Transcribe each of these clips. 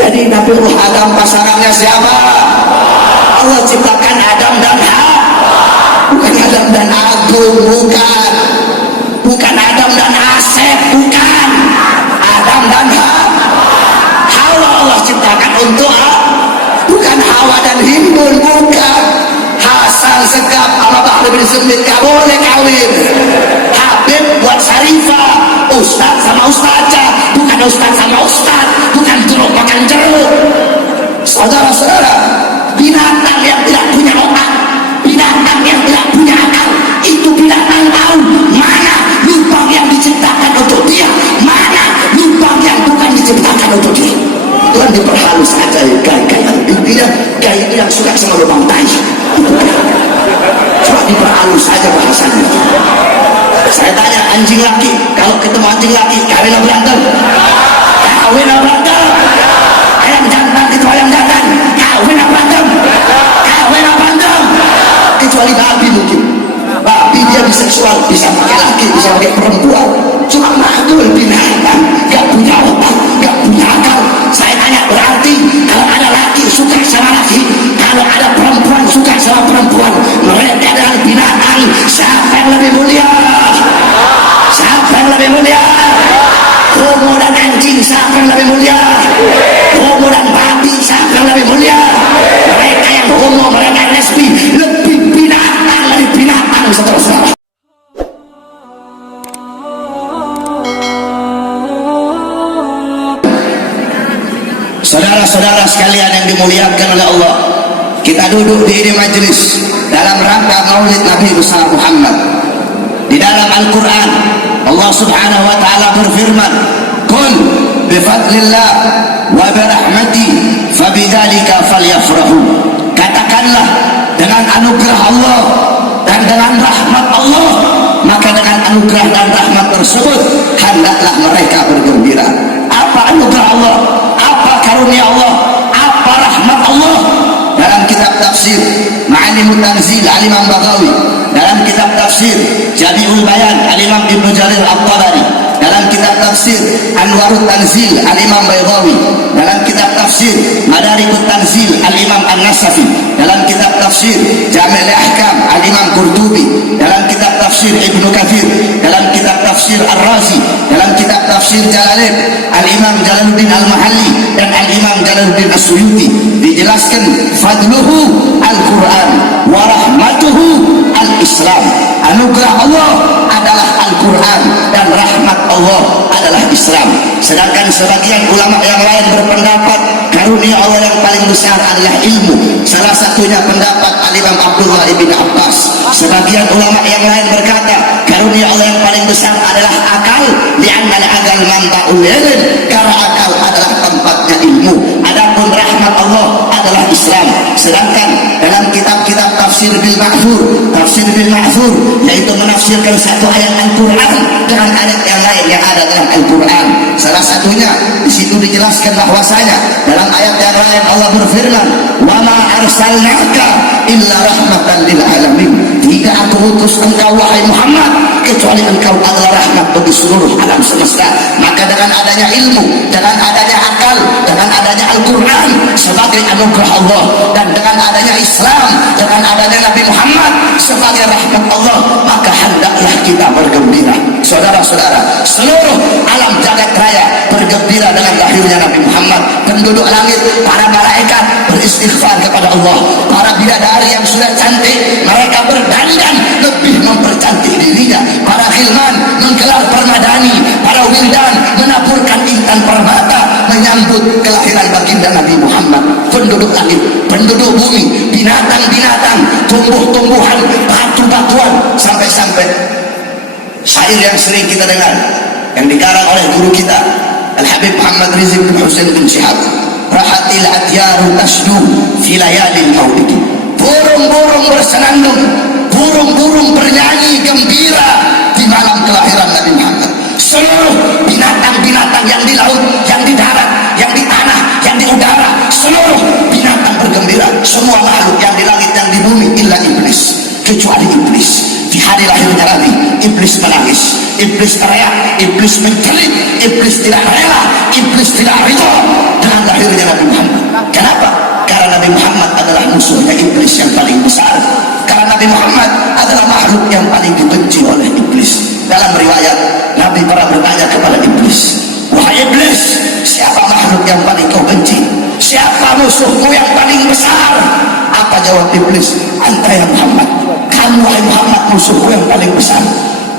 Jadi Nabi Adam pasangannya siapa? Allah ciptakan Adam dan Hawa, bukan Adam dan Agung, bukan Adam dan Asep, bukan Adam dan Hawa. Allah ciptakan untuk bukan Hawa dan Hindun, bukan Hasan Segap sama Bahri bin Semit gak boleh kawin. Habib buat Syarifah, Ustadz sama Ustadzah, bukan Ustadz sama Ustadz, bukan jeruk makan jeruk. Saudara-saudara, binatang yang tidak punya otak, binatang yang tidak punya akal, itu binatang tahu mana lubang yang diciptakan untuk dia, mana lubang yang bukan diciptakan untuk dia. Tuhan diperhalus aja ya, gaya yang suka sama lubang tai. Cuma diperhalus saja bahasanya. Saya tanya anjing laki, kalau ketemu anjing laki, kawin atau berantem? Kawin atau berantem? Ayam jantan itu ayam jantan, kawin atau berantem? Kawin atau berantem? Kecuali babi mungkin. Babi dia biseksual, bisa pakai laki, bisa pakai perempuan. Cuma makhluk binatang, gak punya otak, gak punya akal. Saya tanya, berarti kalau ada laki suka sama laki, kalau ada perempuan suka sama perempuan, mereka adalah binatang. Siapa yang lebih mulia? Siapa yang lebih mulia? Homo dan anjing, siapa yang lebih mulia? Homo dan babi, siapa yang lebih mulia? Mereka yang homo, mereka yang lesbi, lebih binatang dari binatang, saudara-saudara. Saudara-saudara sekalian yang dimuliakan oleh Allah, kita duduk di ini majelis dalam rangka Maulid Nabi besar Muhammad. Di dalam Al-Quran Allah subhanahu wa ta'ala berfirman, Qul bifadlillah wa birahmati fabidzalika falyafrahu. Katakanlah, dengan anugerah Allah dan dengan rahmat Allah, maka dengan anugerah dan rahmat tersebut hendaklah mereka bergembira. Apa anugerah Allah? Apa karunia Allah? Apa rahmat Allah? Dalam kitab tafsir Ma'alimut Tanzil Al-Imam Baghawi, dalam kitab tafsir Jami'ul Bayan Al-Imam Ibnu Jarir At-Tabari, dalam kitab tafsir Anwarut Tanzil Al-Imam Baydawi, dalam kitab tafsir Madarikut Tanzil Al-Imam An-Nasafi, dalam kitab tafsir Jami' Al-Ahkam Al-Imam Qurtubi, dalam kitab tafsir Ibnu Katsir, dalam kitab tafsir Ar-Razi, dalam kitab tafsir Jalalain Al-Imam Jalaluddin Al-Mahalli dan Al-Imam Jalaluddin As-Suyuti, dijelaskan fadluhu Al-Quran wa rahmatuhu Al-Islam. Anugerah Allah adalah Al-Quran dan rahmat Allah adalah Islam. Sedangkan sebagian ulama yang lain berpendapat karunia Allah yang paling besar adalah ilmu. Salah satunya pendapat Al-Imam Abdullah ibn Abbas. Sebagian ulama yang lain berkata karunia Allah yang paling besar adalah akal, li'anna al-aqal manba'ul ilm, karena akal adalah tempatnya ilmu. Adapun rahmat Allah adalah Islam. Sedangkan dalam kitab-kitab tafsir bil ma'thur, yaitu menafsirkan satu ayat Al-Quran dengan ayat yang lain yang ada dalam Al-Quran. Salah satunya di situ dijelaskan bahwasanya dalam ayat yang lain Allah berfirman, "Wa ma arsalnaka illa rahmatan lil alamin." Tidak aku utus engkau wahai Muhammad kecuali engkau adalah rahmat bagi seluruh alam semesta. Maka dengan adanya ilmu, dengan adanya akal, dengan adanya Al-Quran sebagai anugerah Allah, dan dengan adanya Islam, dengan adanya Nabi Muhammad sebagai rahmat Allah, maka hendaklah kita bergembira. Saudara-saudara, seluruh alam jagat raya bergembira dengan lahirnya Nabi Muhammad. Penduduk langit, para malaikat beristighfar kepada Allah. Para bidadari yang sudah cantik, mereka berdandan lebih mempercantik dirinya. Para khilman menggelar permadani, para wildan menaburkan intan permata menyambut kelahiran baginda Nabi Muhammad. Penduduk langit, penduduk bumi, binatang-binatang, tumbuh-tumbuhan, batu-batuan, sampai-sampai syair yang sering kita dengar yang dikarang oleh guru kita Al-Habib Muhammad Rizq bin Husain bin Syihab, rahatil adyaru tasdu fi layalil maulid. Burung-burung bersenandung, burung-burung bernyanyi gembira di malam kelahiran Nabi Muhammad. Seluruh binatang-binatang yang di laut, yang di darat, yang di tanah, yang di udara, seluruh binatang bergembira. Semua makhluk yang di langit, yang di bumi, illa iblis, kecuali iblis. Di hari lahirnya Nabi, iblis menangis, iblis teriak, iblis menjerit, iblis tidak rela, iblis tidak ridho dengan lahirnya Nabi makhluk yang paling kau benci? Siapa musuhmu yang paling besar? Apa jawab iblis? Anta ya Muhammad. Kamu wahai Muhammad musuhku yang paling besar.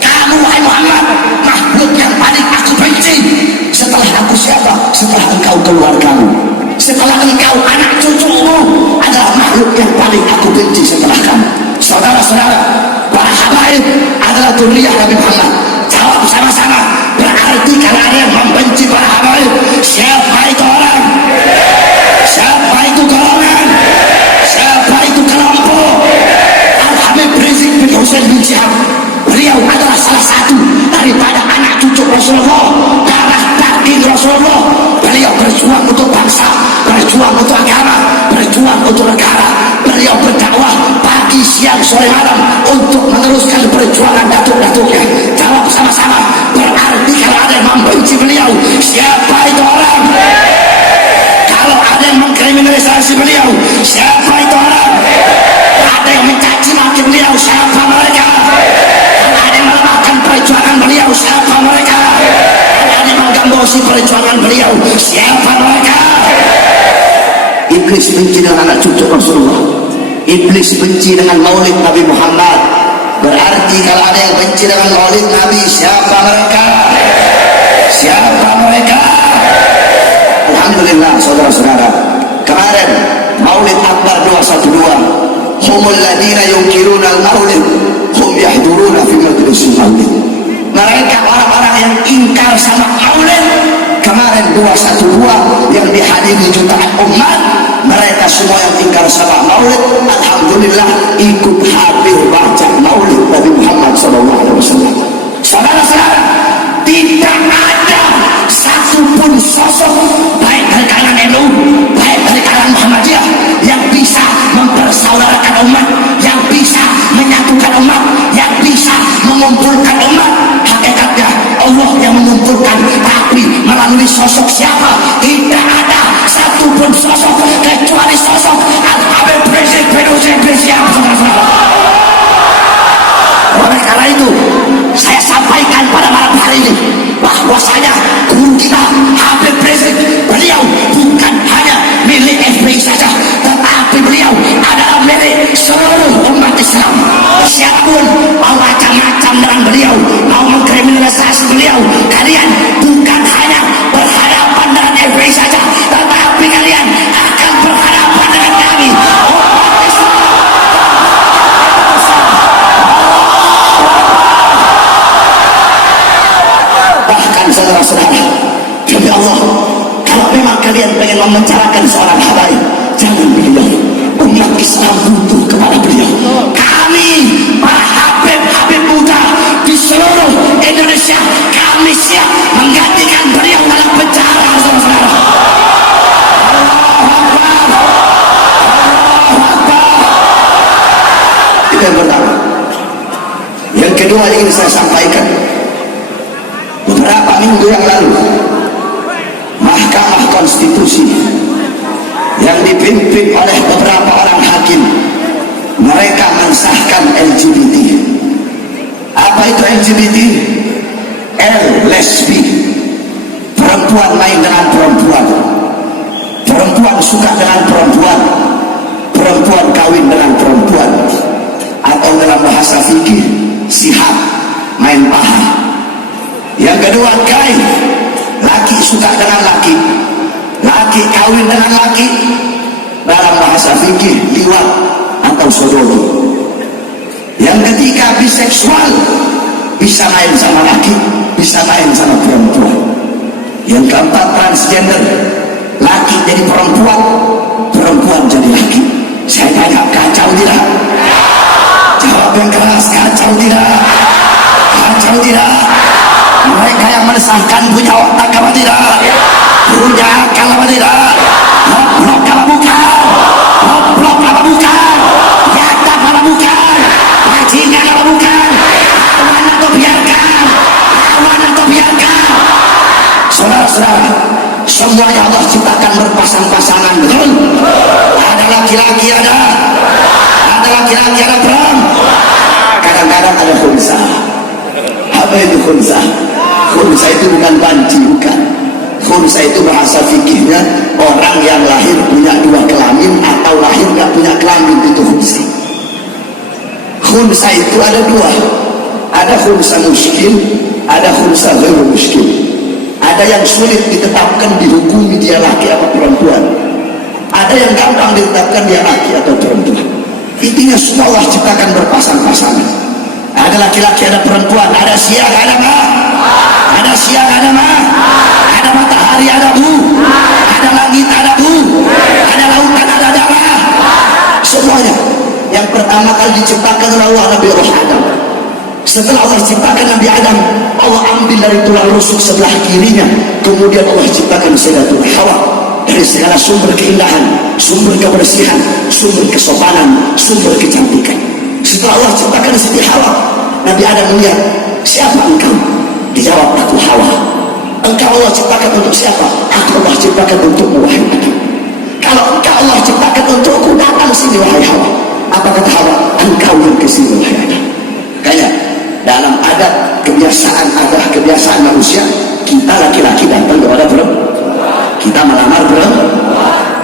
Kamu wahai Muhammad makhluk yang paling aku benci. Setelah aku siapa? Setelah engkau keluargamu, setelah engkau anak cucumu adalah makhluk yang paling aku benci setelah kamu. Saudara-saudara, para habaib adalah dzurriyyah Nabi Muhammad. Jawab sama-sama. Berarti kalau ada yang membenci para habaib, siapa itu orang? Siapa itu golongan? Siapa itu kelompok? Al-Habib Rizik bin Husain bin Syihab, beliau adalah salah satu daripada anak cucu Rasulullah, darah daging Rasulullah. Beliau berjuang untuk bangsa, berjuang untuk agama, berjuang untuk negara. Beliau berdakwah pagi, siang, sore, malam untuk meneruskan perjuangan datuk-datuknya. Jawab sama-sama. Berarti kalau ada yang membenci beliau, siapa itu orang? Kalau ada yang mengkriminalisasi beliau, siapa itu orang? Ada yang mencaci maki beliau, siapa mereka? Ada yang melemahkan perjuangan beliau, siapa mereka? Ada yang menggambosi perjuangan beliau, siapa mereka? Iblis benci dengan anak cucu Rasulullah. Iblis benci dengan maulid Nabi Muhammad. Berarti kalau ada yang benci dengan maulid Nabi, siapa mereka? Siapa mereka? Alhamdulillah saudara-saudara, kemarin maulid akbar 212, humul ladina yungkiruna al-maulid hum yahduruna fi majlis maulid. Mereka orang-orang yang ingkar sama maulid. Kemarin 212 yang dihadiri jutaan umat, mereka semua yang ingkar sama maulid, alhamdulillah ikut hadir baca maulid Nabi Muhammad SAW. Saudara-saudara, tidak ada satupun sosok baik dari kalangan NU, baik dari kalangan Muhammadiyah yang bisa mempersaudarakan umat, yang bisa menyatukan umat, yang bisa mengumpulkan umat. Hakikatnya Allah yang mengumpulkan, tapi melalui sosok siapa? Tidak ada satupun sosok kecuali sosok Al-Habib Rizik bin Husain bin Syihab. Oleh karena itu saya sampaikan pada malam hari ini bahwasanya guru kita Habib Rizik, beliau bukan hanya milik FPI saja, tetapi beliau adalah milik seluruh umat Islam. Siapapun mau macam-macam dengan beliau, mau mengkriminalisasi beliau, kalian bukan hanya berhadapan dengan FPI saja, tetapi kalian akan berhadapan dengan kami, umat Islam. Bahkan saudara-saudara, demi Allah, kalau memang kalian pengen memenjarakan seorang habaib, jangan beliau. Umat Islam butuh kepada beliau. Kami para habib-habib muda di seluruh Indonesia, kami siap menggantikan beliau dalam penjara, saudara-saudara. Itu yang pertama. Yang kedua ingin saya sampaikan, beberapa minggu yang lalu Mahkamah Konstitusi yang dipimpin oleh beberapa orang hakim, mereka mensahkan LGBT. Apa itu LGBT? L, lesbi, perempuan main dengan perempuan, perempuan suka dengan perempuan, perempuan kawin dengan perempuan, atau dalam bahasa fikih sihab, main paha. Yang kedua gay, laki suka dengan laki, laki kawin dengan laki, dalam bahasa fikih liwat atau sodomi. Yang ketiga biseksual, bisa main sama laki, bisa main sama perempuan. Yang keempat transgender, laki jadi perempuan, perempuan jadi laki. Saya tanya, kacau tidak? Jawab yang keras, kacau tidak? Kacau tidak? Mereka yang mensahkan punya otak apa tidak? Punya akal apa tidak? Goblok apa bukan? Goblok apa bukan? Yatak apa bukan? Bajingan apa bukan? Lawan atau biarkan? Lawan atau biarkan? Saudara-saudara, semuanya Allah ciptakan berpasang-pasangan, betul? Ada laki-laki, ada laki-laki, ada perempuan. Kadang-kadang ada khunsa. Apa itu khunsa? Khunsa itu bukan banci, bukan. Khunsa itu bahasa fikihnya orang yang lahir punya dua kelamin atau lahir gak punya kelamin, itu khunsa. Khunsa itu ada dua, ada khunsa muskil, ada khunsa ghairu muskil. Ada yang sulit ditetapkan, dihukumi dia laki atau perempuan, ada yang gampang ditetapkan dia laki atau perempuan. Intinya semua Allah ciptakan berpasang-pasangan. Ada laki-laki, ada perempuan, ada siang, ada malam, ada siang, ada malam, ada matahari, ada bu, ada langit, ada bu, ada lautan, ada darah, semuanya. Yang pertama kali diciptakan oleh Allah Nabi Adam. Setelah Allah ciptakan Nabi Adam, Allah ambil dari tulang rusuk sebelah kirinya, kemudian Allah ciptakan Sayyidatuna Hawa dari segala sumber keindahan, sumber kebersihan, sumber kesopanan, sumber kecantikan. Setelah Allah ciptakan Siti Hawa, Nabi Adam melihat, siapa engkau? Dijawab, aku Hawa. Engkau Allah ciptakan untuk siapa? Aku Allah ciptakan untukmu, wahai Adam. Kalau engkau Allah ciptakan untukku, datang sini wahai Hawa. Apa kata Hawa? Engkau yang kesini wahai Adam. Kayak dalam adat kebiasaan manusia, kita laki-laki datang kepada perempuan, kita melamar perempuan.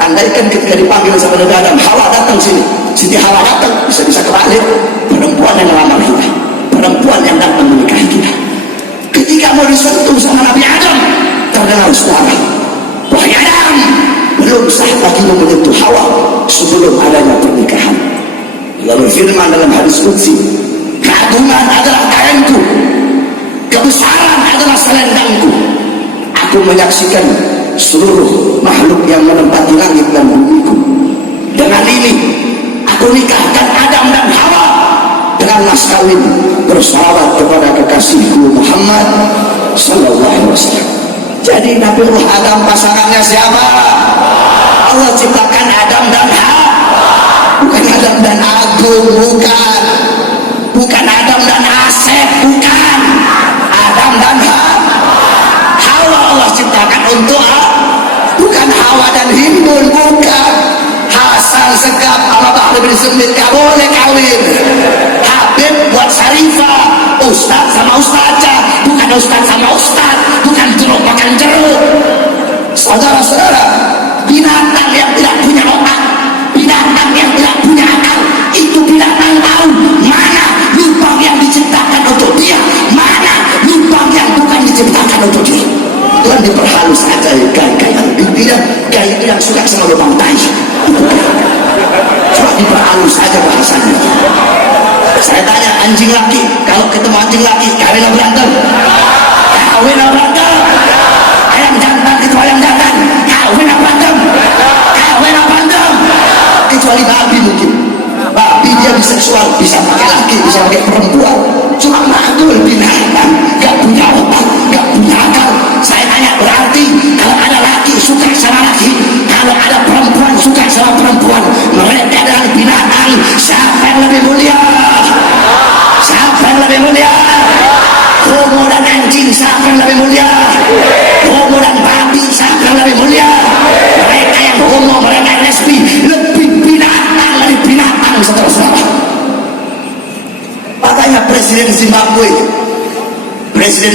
Andaikan ketika dipanggil sama Nabi Adam, Hawa datang sini, Siti Hawa datang, bisa-bisa kebalik, perempuan yang melamar kita, perempuan yang datang menikahi kita. Ketika mau disentuh sama Nabi Adam, terdengar suara, wahai Adam, belum sah lagi menyentuh Hawa sebelum adanya pernikahan. Lalu firman dalam hadis qudsi, keagungan adalah kainku, kebesaran adalah selendangku. Aku menyaksikan seluruh makhluk yang menempati langit dan bumiku. Dengan ini aku nikahkan Adam dan Hawa dengan mas kawin bersalawat kepada kekasihku Muhammad sallallahu alaihi wasallam. Jadi Nabi Adam pasangannya siapa? Allah ciptakan Adam dan Hawa, bukan Adam dan Agung, bukan Adam dan Asep, bukan Adam dan Hawa. Allah ciptakan untuk bukan Hawa dan Himbun, bukan Hasan Segap sama Bahri bin Semit gak boleh kawin. Habib buat Syarifah, Ustadz sama Ustadzah, bukan Ustadz sama Ustadz, bukan jeruk makan jeruk. Saudara-saudara, binatang yang tidak punya otak, binatang yang tidak punya akal, itu binatang tahu mana lubang yang diciptakan untuk dia, mana lubang yang bukan diciptakan untuk dia. Tuhan diperhalus aja ya, gaya intinya gaya itu yang suka sama lubang tai. Cuma diperhalus aja bahasanya. Saya tanya anjing laki, kalau ketemu anjing laki, kawin atau berantem? Kawin atau berantem? Ayam jantan itu ayam jantan, kawin atau berantem? Kawin atau berantem? Kecuali babi mungkin. Babi dia biseksual, bisa pakai laki, bisa pakai perempuan. Cuma makhluk binatang, gak punya otak, gak punya akal. Saya tanya, berarti kalau ada laki suka sama laki, kalau ada perempuan suka sama perempuan, mereka adalah binatang. Siapa yang lebih mulia? Siapa yang lebih mulia? Homo dan anjing, siapa yang lebih mulia? Homo dan babi, siapa yang lebih mulia? Mereka yang homo, mereka yang lesbi, lebih binatang dari binatang, saudara-saudara. Makanya Presiden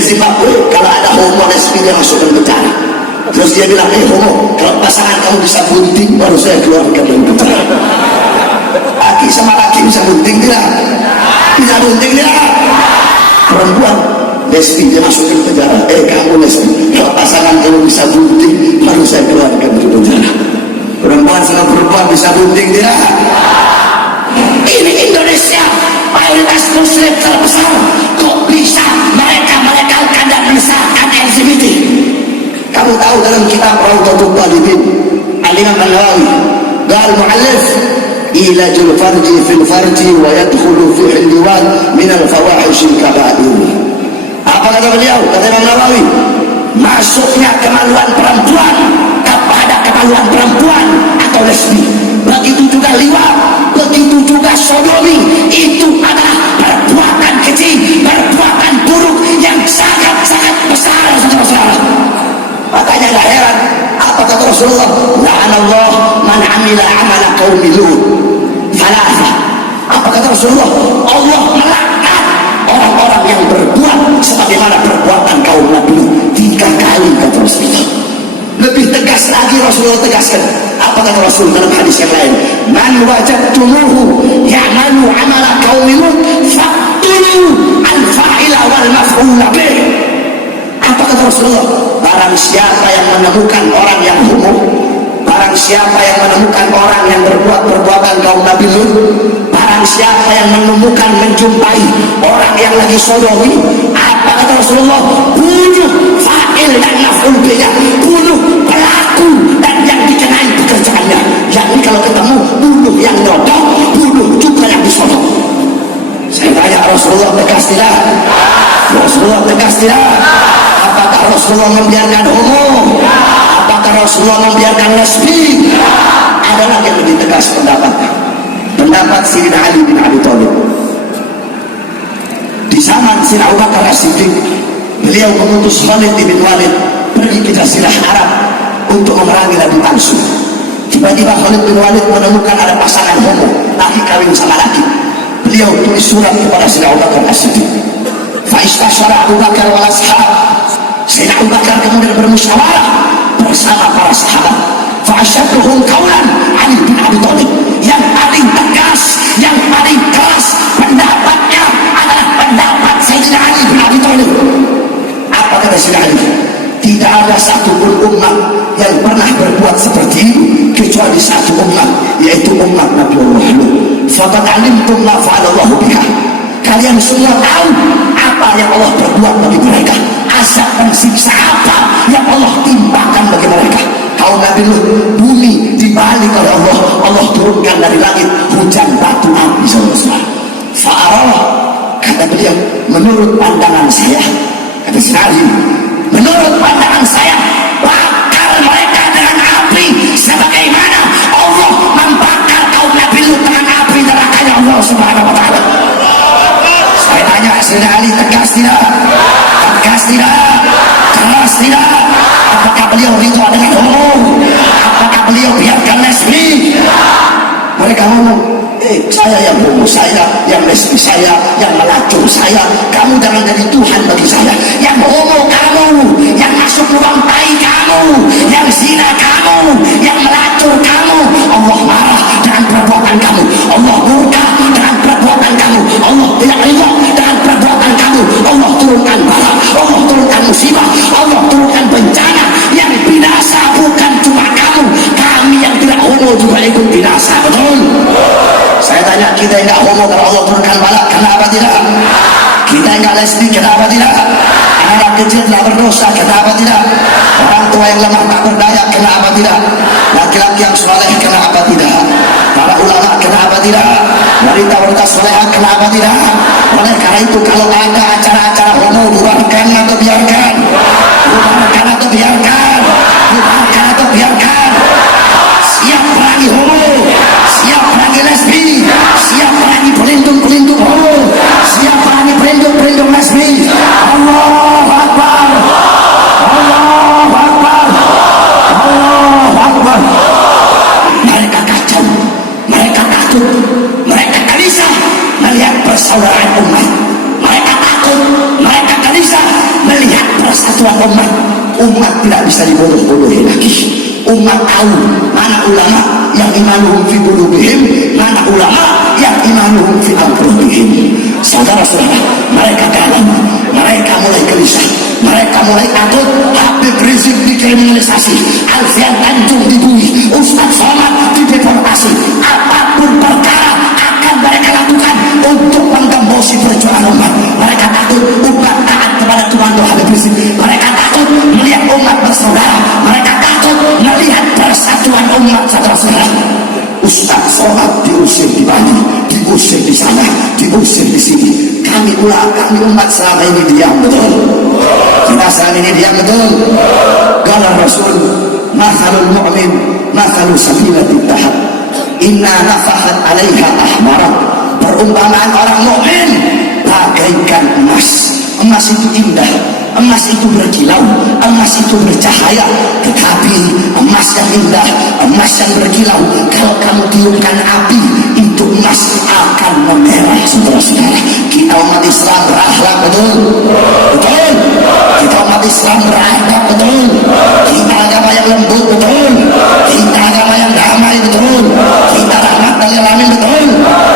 Zimbabwe kalau ada homo lesbi dia masukkan penjara. Terus dia bilang, homo, kalau pasangan kamu bisa bunting baru saya keluarkan dari penjara. Laki sama laki bisa bunting tidak? Bisa bunting tidak? Perempuan lesbi dia masukkan penjara. Kamu lesbi, kalau pasangan kamu bisa bunting baru saya keluarkan dari penjara. Perempuan sama perempuan bisa bunting tidak? Ini Indonesia, mayoritas muslim terbesar, kok bisa mereka melegalkan dan mensahkan LGBT? Kamu tahu dalam kitab Rawdatul Talibin, Al-Imam An-Nawawi, qal mu'allif ilajul farji fil farji wa yadkhulu fi al-liwan min al-fawahish al-kaba'ir. Apa kata beliau? Kata Imam Nawawi, masuknya kemaluan perempuan kepada kemaluan perempuan atau lesbi, begitu juga liwat, begitu juga sodomi, itu adalah perbuatan keji, perbuatan buruk yang sangat-sangat besar, saudara-saudara. Makanya gak heran apa kata Rasulullah, la'anallah man amila amala qaumi Lut thalatha. Apa kata Rasulullah? Allah melaknat orang-orang yang berbuat sebagaimana perbuatan kaum Nabi Lut 3 kali, kata Rasulullah. Lebih tegas lagi Rasulullah tegaskan. Apa kata Rasul dalam hadis yang lain? Man wajadtumuhu ya'malu amala qaumi Lut faqtulu al-fa'ila wal maf'ula bih. Apa kata Rasulullah? Barang siapa yang menemukan orang yang homo, barang siapa yang menemukan orang yang berbuat perbuatan kaum Nabi Lut, barang siapa yang menemukan menjumpai orang yang lagi sodomi, apa kata Rasulullah? Bunuh fa'il dan maf'ul bihnya, bunuh pelaku dan yang dikenai pekerjaannya. Yakni kalau ketemu bunuh yang nyodok, bunuh juga yang disodok. Saya tanya, Rasulullah tegas tidak? Rasulullah tegas tidak? Apakah Rasulullah membiarkan homo? Apakah Rasulullah membiarkan lesbi? Ada lagi yang lebih tegas pendapatnya. Pendapat Sayyidina Ali bin Abi Thalib. Di zaman Sayyidina Abu Bakar As-Siddiq, beliau mengutus Khalid bin Walid pergi ke Jazirah Arab untuk memerangi Nabi palsu. Tiba-tiba Khalid bin Walid menemukan ada pasangan homo, laki kawin sama laki. Beliau tulis surat kepada Sayyidina Abu Bakar As-Siddiq. Fa'istasyara Abu Bakar wal ashab. Sayyidina Abu Bakar kemudian bermusyawarah bersama para sahabat. Fa'asyaduhum qaulan Ali bin Abi Thalib. Yang paling tegas, yang paling keras pendapatnya adalah pendapat Sayyidina Ali bin Abi Thalib. Apa kata Sayyidina Ali? Tidak ada satupun umat yang pernah berbuat seperti ini kecuali satu umat, yaitu umat Nabi Allah Lut. Faqad alimtum ma fa'alallahu biha. Kalian semua tahu apa yang Allah perbuat bagi mereka, azab dan siksa apa yang Allah timpakan bagi mereka. Kaum Nabi Lut, bumi dibalik oleh Allah, Allah turunkan dari langit hujan batu api saudara. Fa'arah, kata beliau, menurut pandangan saya, kata sekali, menurut pandangan saya, bakar mereka dengan api sebagaimana Allah membakar kaum Nabi Lut dengan api nerakanya Allah Subhanahu wa taala. Saya tanya, Sayyidina Ali tegas tidak? Tegas tidak? Keras tidak? Apakah beliau ridha dengan homo? Apakah beliau biarkan lesbi? Mereka ngomong, saya yang homo, saya yang lesbi, saya yang melacur, saya. Kamu jangan jadi Tuhan bagi saya. Yang homo kamu, yang masuk lubang tai kamu, yang zina kamu, yang melacur kamu. Allah marah dengan perbuatan kamu, Allah murka dengan perbuatan kamu, Allah tidak ridha dengan perbuatan kamu. Allah turunkan bala, Allah turunkan musibah, Allah turunkan bencana. Yang binasa bukan cuma kamu, kami yang tidak homo juga ikut binasa, betul? Saya tanya, kita yang tidak homo kalau Allah turunkan bala, kenapa tidak? Kita yang tidak lesbi, kenapa tidak? Anak kecil tidak berdosa, kenapa tidak? Orang tua yang lemah tak berdaya, kenapa tidak? Laki-laki yang soleh, kenapa tidak? Para ulama, kenapa tidak? Wanita-wanita solehah, kenapa tidak? Oleh karena itu, kalau ada acara-acara homo, bubarkan atau biarkan? Bubarkan atau biarkan? Bubarkan atau biarkan? Siap perangi homo, siap perangi lesbi, siap perangi pelindung-pelindung homo, siap perangi pelindung-pelindung lesbi. Allahu Akbar, Allahu Akbar, Allahu Akbar. Mereka kacau, mereka takut, mereka gelisah melihat persaudaraan umat. Mereka takut, mereka gelisah melihat persatuan umat. Umat tidak bisa dibodoh-bodohi lagi. Umat tahu mana ulama yang imanuhum fi qulubihim, mana ulama yang imanuhum fi qulubihim. Saudara-saudara, mereka dalam, mereka mulai gelisah, mereka mulai takut. Habib Rizik dikriminalisasi, Alfian Tanjung dibui, Ustaz Somad dideportasi. Apapun perkara akan mereka lakukan untuk menggembosi perjuangan umat. Mereka takut umat taat kepada Tuhan Habib Rizik. Mereka takut melihat umat bersaudara. Mereka takut melihat persatuan umat, saudara-saudara. Ustaz Somad diusir di Bali, diusir di sana, diusir di sini. Kami umat selama ini diam, betul? Kita selama ini diam, betul? Qala Rasul, mathalul mu'min mathalu safiinatit tahab, inna nafahat 'alaiha ahmara. Perumpamaan orang mukmin bagaikan emas. Emas itu indah, emas itu berkilau, emas itu bercahaya. Tetapi emas yang indah, emas yang berkilau, kalau kamu tiupkan api, itu emas akan memerah, saudara-saudara. Kita umat Islam berakhlak, betul? Betul? Kita umat Islam beradab betul, kita agama yang lembut betul, kita agama yang damai betul, kita rahmat dari alamin betul.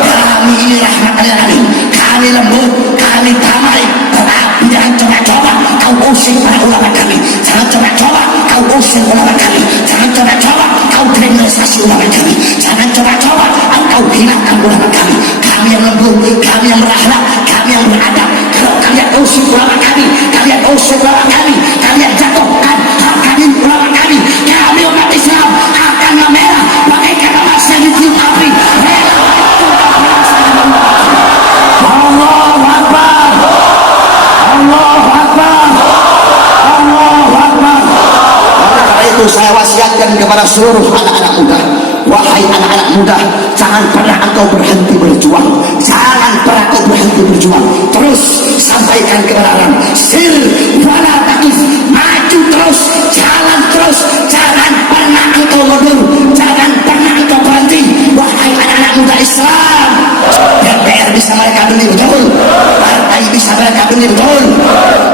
Kami ini rahmat dari alamin, kami lembut, kami damai. Tetapi jangan coba-coba kau usir para ulama kami, jangan coba-coba kau usir ulama kami, jangan coba-coba kau kriminalisasi ulama kami, jangan coba-coba kau hinakan ulama kami. Kami yang lembut, kami yang berakhlak, kami yang beradab. Kalau kalian usir ulama kami, kalian usir ulama kami, kalian jatuhkan kami ulama kami, kami umat Islam akan memerah bagaikan emas yang ditiup api. Allahu Akbar, Allahu Akbar, Allahu Akbar. Oleh karena itu saya wasiatkan kepada seluruh anak-anak muda, wahai anak-anak muda, jangan pernah engkau berhenti berjuang, jangan pernah engkau berhenti berjuang. Terus sampaikan kebenaran, sir wala takif, maju terus, jalan terus, jangan pernah engkau mundur, jangan pernah engkau berhenti. Wahai anak-anak muda Islam, DPR bisa mereka beli betul, partai bisa mereka beli betul,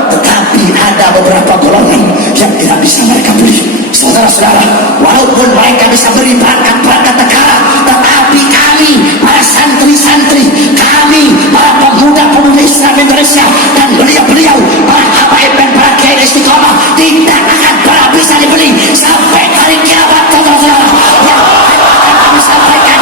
tetapi ada beberapa golongan yang tidak bisa mereka beli. Saudara-saudara, walaupun mereka bisa beri perangkat-perangkat negara, tetapi kami, para santri-santri, kami, para pemuda-pemuda Islam Indonesia, dan beliau-beliau, para habaib dan para kiai istiqomah, tidak akan pernah bisa dibeli sampai hari kiamat. Saudara-saudara, yang akan kami sampaikan,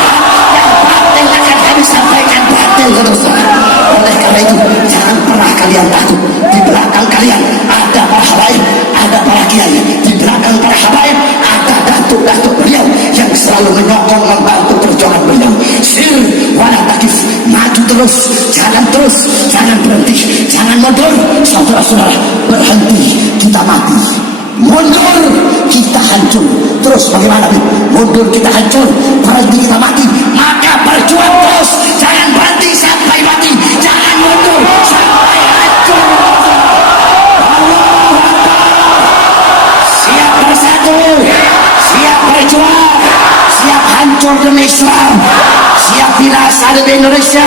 yang batil akan kami sampaikan batil. Saudara-saudara, oleh karena itu jangan pernah kalian takut. Di belakang kalian ada para habaib, ada para kiai, di belakang para habaib ada datuk-datuk beliau yang selalu menyokong, membantu perjuangan beliau. Sir wala takif, maju terus, jalan terus, jangan berhenti, jangan mundur. Saudara-saudara, berhenti kita mati, mundur kita hancur. Terus bagaimana? Mundur kita hancur, berhenti kita mati. Maka berjuang terus, jangan berhenti sampai mati, jangan mundur sampai hancur. Allahu Akbar. Siap bersatu, siap berjuang, siap hancur demi Islam, siap binasa demi Indonesia.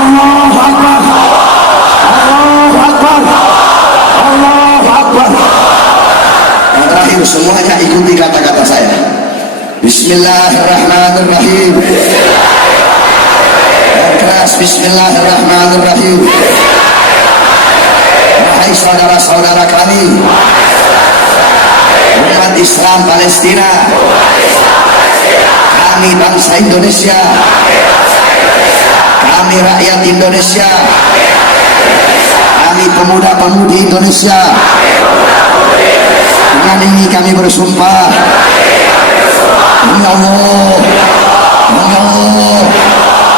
Allahu Akbar, Allahu Akbar, Allahu Akbar. Yang terakhir, semuanya ikuti kata-kata saya. Bismillahirrahmanirrahim. Yang keras, Bismillahirrahmanirrahim. Wahai saudara-saudara kami, umat Islam Palestina, kami bangsa Indonesia, kami rakyat Indonesia, kami pemuda-pemudi Indonesia, dengan ini kami bersumpah demi Allah, demi Allah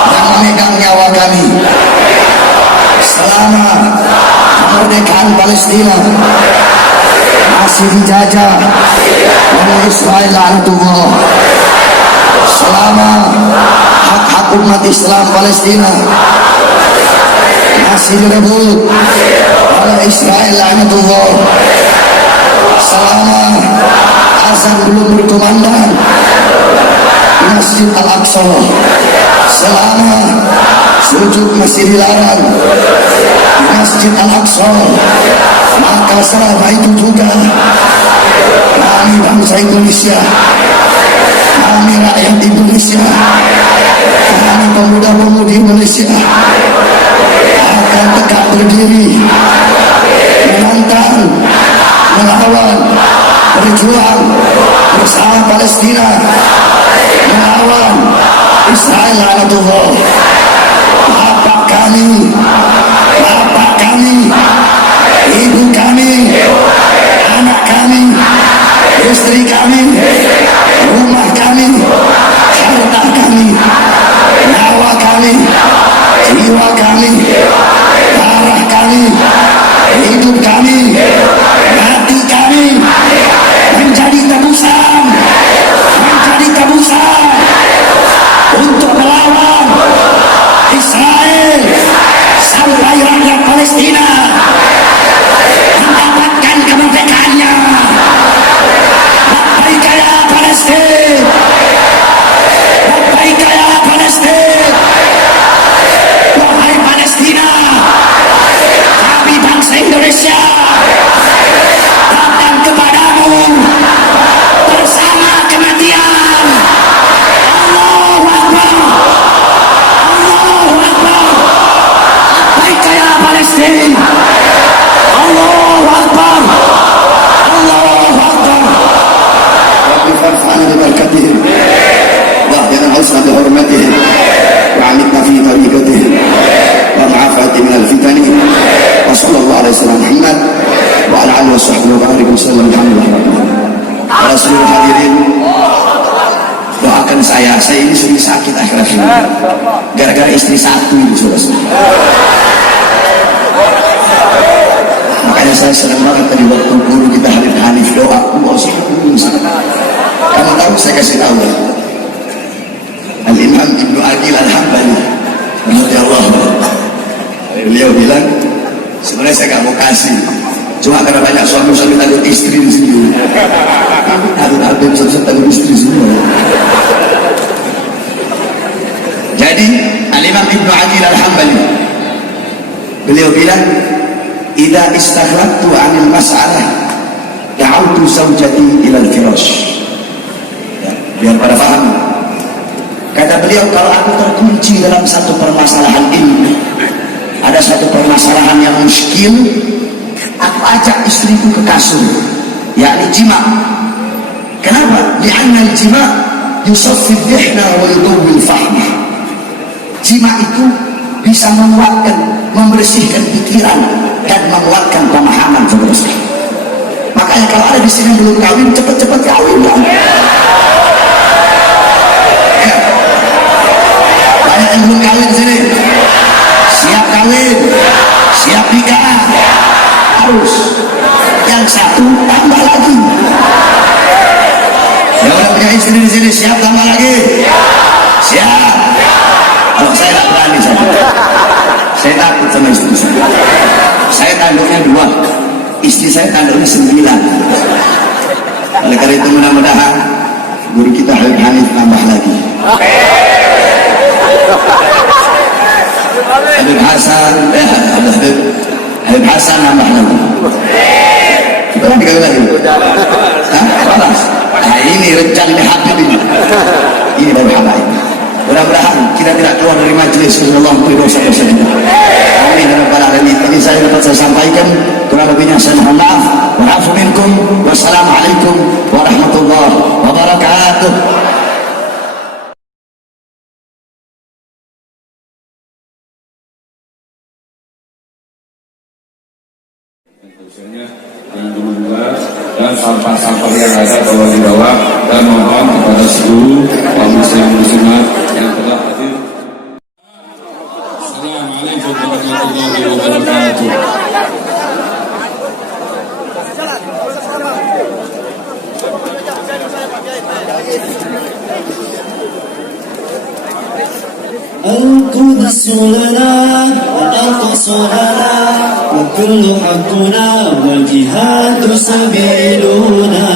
yang memegang nyawa kami, selama kemerdekaan Palestina masih dijajah oleh Israel laknatullah, selama hak-hak umat Islam Palestina masih direbut oleh Israel laknatullah, selama azan belum berkumandang di Masjid Al-Aqsa, selama sujud masih dilarang di Masjid Al-Aqsa, maka selama itu juga kami bangsa Indonesia, kami rakyat Indonesia, kami pemuda-pemudi Indonesia akan tegak berdiri menantang, melawan, berjuang bersama Palestina, melawan Israel laknatullah. Bapak kami, ibu kami, anak kami, istri kami, rumah kami, harta kami, nyawa kami, jiwa kami, darah kami, hidup kami, hati kami menjadi tebusan, untuk melawan Israel بحرمته وعمتنا في طريقته ومعافاة من الفتن وصلى الله عليه وسلم محمد وعلى آله وصحبه وبارك وسلم. Alhamdulillah. Para seluruh hadirin, doakan saya ini sering sakit akhir-akhir ini gara-gara istri satu itu saudara. Makanya saya senang banget tadi waktu guru kita Hanif doa, kamu tahu saya kasih tahu ya, Al-Imam Ibnu Aqil Al-Hambali radhiyallahu anhu, beliau bilang sebenarnya saya gak mau kasih, cuma karena banyak suami-suami takut istri di sini, takut takut istri semua. Jadi Al-Imam Ibnu Aqil Al-Hambali beliau bilang, idza istakhlaftu 'anil mas'alah da'awtu zawjati ila al-firash. Ya, biar pada paham. Kata beliau, kalau aku terkunci dalam satu permasalahan ini, ada satu permasalahan yang muskil, aku ajak istriku ke kasur, yakni jima. Kenapa? Li'anna al-jima yusaffi dhihna wa yudawwil fahma. Jima itu bisa menguatkan, membersihkan pikiran dan menguatkan pemahaman saudara. Makanya kalau ada di sini belum kawin, cepat-cepat kawin kan? Ya. Banyak yang belum kawin di sini, siap kawin, siap nikah, harus. Yang satu tambah lagi. Yang udah punya istri di sini siap tambah lagi, siap. Kalau saya tak berani saya takut sama istri saya. Saya tanduknya 2, istri saya tanduknya 9. Oleh karena itu mudah-mudahan guru kita Habib Hanif tambah lagi. Habib Hasan, Habib Hasan tambah lagi. Kita kan dikali lagi. Panas. Nah ini rencana di Habib ini baru habaib. Mudah-mudahan kita tidak keluar dari majelis. Allah ampuni dosa-dosa kita. Amin ya rabbal alamin. Ini saya dapat saya sampaikan, kurang lebihnya saya mohon maaf. Wa'afu minkum. Wassalamualaikum warahmatullahi wabarakatuh. Jangan dibuang dan sampah-sampah yang ada tolong dibawa, dan mohon kepada seluruh kaum muslimat yang telah hadir. Assalamualaikum warahmatullahi wabarakatuh. القدس لنا والأقصى لنا وكل حقنا والجهاد سبيلنا.